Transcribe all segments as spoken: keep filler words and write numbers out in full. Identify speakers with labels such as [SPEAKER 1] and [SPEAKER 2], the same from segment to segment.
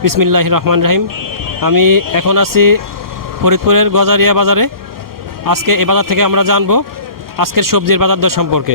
[SPEAKER 1] বিসমিল্লাহির রহমানির রহিম। আমি এখন আছি ফরিদপুরের গজারিয়া বাজারে। আজকে এই বাজার থেকে আমরা জানবো আজকের সবজির বাজার দর সম্পর্কে।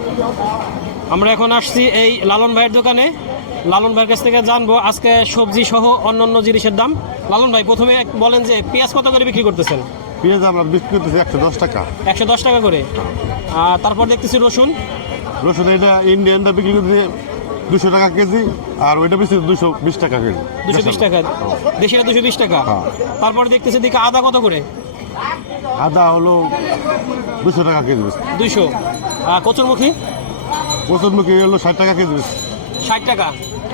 [SPEAKER 1] আমরা এখন আসছি এই লালন ভাইয়ের দোকানে। লালন ভাইয়ের কাছ থেকে জানবো আজকে সবজি সহ অন্যান্য জিনিসের দাম। লালন ভাই, প্রথমে বলেন যে পেঁয়াজ কত করে বিক্রি করতেছেন?
[SPEAKER 2] পেঁয়াজ আমরা বিক্রি করতেছি একশো দশ টাকা।
[SPEAKER 1] একশো দশ টাকা করে। আর তারপর দেখতেছি রসুন।
[SPEAKER 2] রসুন এটা ইন্ডিয়ানটা বিক্রি করতেছি দুশো টাকা কেজি, আর ওইটা বেশি দুশো বিশ টাকা কেজি।
[SPEAKER 1] দুশো বিশ টাকা দেশিটা দুশো বিশ টাকা।
[SPEAKER 2] হ্যাঁ।
[SPEAKER 1] তারপর দেখতেছি দিকে আদা কত করে?
[SPEAKER 2] আদা হলো দুশো টাকা কেজি।
[SPEAKER 1] দুইশো। আর কচুরমুখী
[SPEAKER 2] কচুরমুখী হলো ষাট টাকা কেজি।
[SPEAKER 1] ষাট টাকা।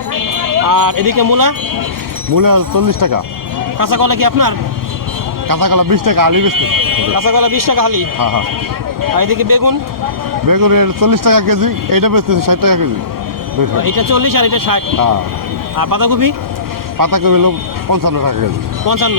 [SPEAKER 1] আর এদিকে মূলা?
[SPEAKER 2] মূলা চল্লিশ টাকা।
[SPEAKER 1] কাঁচা কলা কি আপনার?
[SPEAKER 2] কাঁচা কলা বিশ টাকা, আলু বেচতে।
[SPEAKER 1] কাঁচা কলা বিশ টাকা হালি।
[SPEAKER 2] হ্যাঁ হ্যাঁ।
[SPEAKER 1] আর এদিকে বেগুন?
[SPEAKER 2] বেগুন চল্লিশ টাকা কেজি, এইটা বেচতেছি ষাট টাকা কেজি।
[SPEAKER 1] এটা চল্লিশ আর এটা ষাট।
[SPEAKER 2] হ্যাঁ।
[SPEAKER 1] আর বাঁধাকপি?
[SPEAKER 2] পাতাকপি হলো পঞ্চান্ন টাকা কেজি।
[SPEAKER 1] পঞ্চান্ন।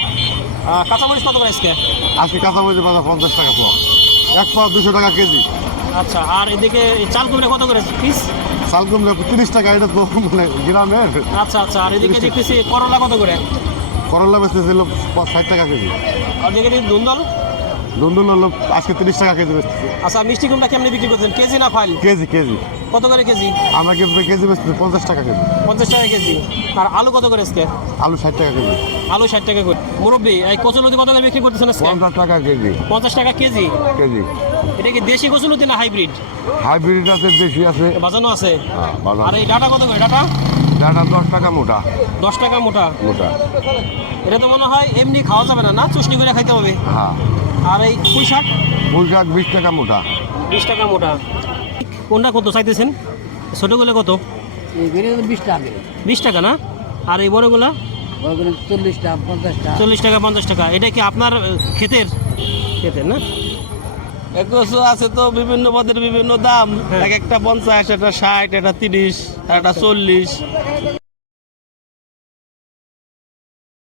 [SPEAKER 1] আর কাঁচামরিচ কত করে আজকে?
[SPEAKER 2] আজকে কাঁচামরিচের বাজার পঞ্চাশ টাকা পোয়া, এক পোয়া দুশো টাকা কেজি।
[SPEAKER 1] আচ্ছা। আর এদিকে চাল কুমড়া কত করে পিস?
[SPEAKER 2] চাল কুমড়া তিরিশ টাকা, এটা তো মানে গ্রামের।
[SPEAKER 1] আচ্ছা আচ্ছা। আর এদিকে দেখতেছি করলা কত করে?
[SPEAKER 2] করলা বেচতেছিল ষাট টাকা কেজি।
[SPEAKER 1] আর এদিকে ধুন্দল?
[SPEAKER 2] ধুন্দুল হলো আজকে তিরিশ টাকা কেজি বেচতেছে।
[SPEAKER 1] আচ্ছা। মিষ্টি কুমড়া কেমনি বিক্রি করছেন, কেজি না ফাইল?
[SPEAKER 2] KG KG.
[SPEAKER 1] কত করে কেজি?
[SPEAKER 2] আমরা কিন্তু কেজি বেচতেছি পঞ্চাশ টাকা কেজি।
[SPEAKER 1] পঞ্চাশ টাকা কেজি। আর আলু কত করে আজকে?
[SPEAKER 2] আলু ষাট টাকা কেজি।
[SPEAKER 1] আলু ষাট টাকা করে। মুরব্বী, এই কচুলতি কত করে বিক্রি করতেছেন আজকে?
[SPEAKER 2] পঞ্চাশ টাকা কেজি।
[SPEAKER 1] পঞ্চাশ টাকা কেজি।
[SPEAKER 2] কেজি।
[SPEAKER 1] এটা কি দেশি কচুলতি না হাইব্রিড?
[SPEAKER 2] হাইব্রিড আছে, দেশি আছে।
[SPEAKER 1] বাজানো আছে।
[SPEAKER 2] হ্যাঁ, বাজার।
[SPEAKER 1] আর এই ডাটা কত করে? ডাটা
[SPEAKER 2] ডাটা দশ টাকা মোটা।
[SPEAKER 1] দশ টাকা মোটা।
[SPEAKER 2] মোটা।
[SPEAKER 1] এটা তো মনে হয় এমনি খাওয়া যাবে না, না চুষনি করে খাইতে হবে।
[SPEAKER 2] হ্যাঁ।
[SPEAKER 1] আর এই পুঁই শাক?
[SPEAKER 2] পুঁই শাক বিশ টাকা মোটা।
[SPEAKER 1] বিশ টাকা মোটা। কোনটা কত চাইতেছেন? ছোটোগুলো কত?
[SPEAKER 3] বিশ টাকা।
[SPEAKER 1] বিশ টাকা না? আর এই বড়গুলা?
[SPEAKER 3] চল্লিশ টাকা, পঞ্চাশ টাকা।
[SPEAKER 1] চল্লিশ টাকা পঞ্চাশ টাকা। এটা কি আপনার আহ, ক্ষেতের? ক্ষেতের না?
[SPEAKER 4] একশো আছে তো বিভিন্ন পদের বিভিন্ন দাম।
[SPEAKER 1] হ্যাঁ।
[SPEAKER 4] এক একটা পঞ্চাশ, একটা ষাট, একটা তিরিশ, একটা চল্লিশ।